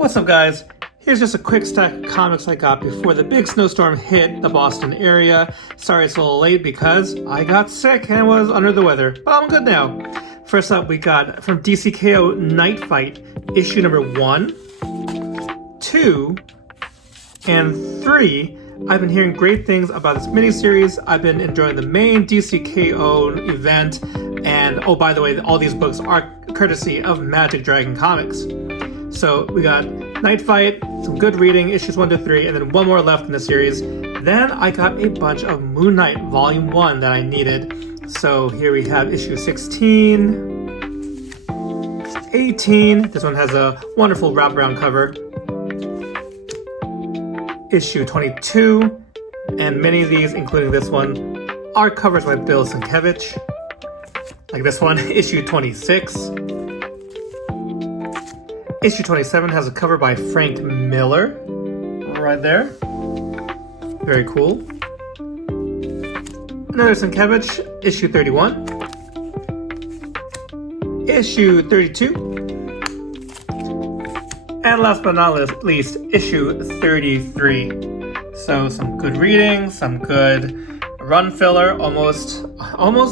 What's up, guys? Here's just a quick stack of comics I got before the big snowstorm hit the Boston area. Sorry it's a little late because I got sick and was under the weather, but I'm good now. First up, we got from DCKO Night Fight, issue number 1, 2, and 3. I've been hearing great things about this miniseries. I've been enjoying the main DCKO event, and oh, by the way, all these books are courtesy of Magic Dragon Comics. So we got Night Fight, some good reading, issues 1 to 3, and then one more left in the series. Then I got a bunch of Moon Knight Volume 1 that I needed. So here we have issue 16, 18. This one has a wonderful wraparound cover. Issue 22, and many of these, including this one, are covers by Bill Sienkiewicz. Like this one, issue 26. Issue 27 has a cover by Frank Miller, right there. Very cool. Another Sienkiewicz, issue 31. Issue 32. And last but not least, issue 33. So some good reading, some good run filler, almost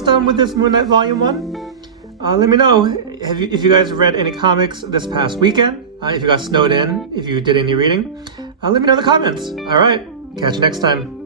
done with this Moon Knight Volume 1. Let me know if you guys read any comics this past weekend, if you got snowed in, if you did any reading. Let me know in the comments. All right, catch you next time.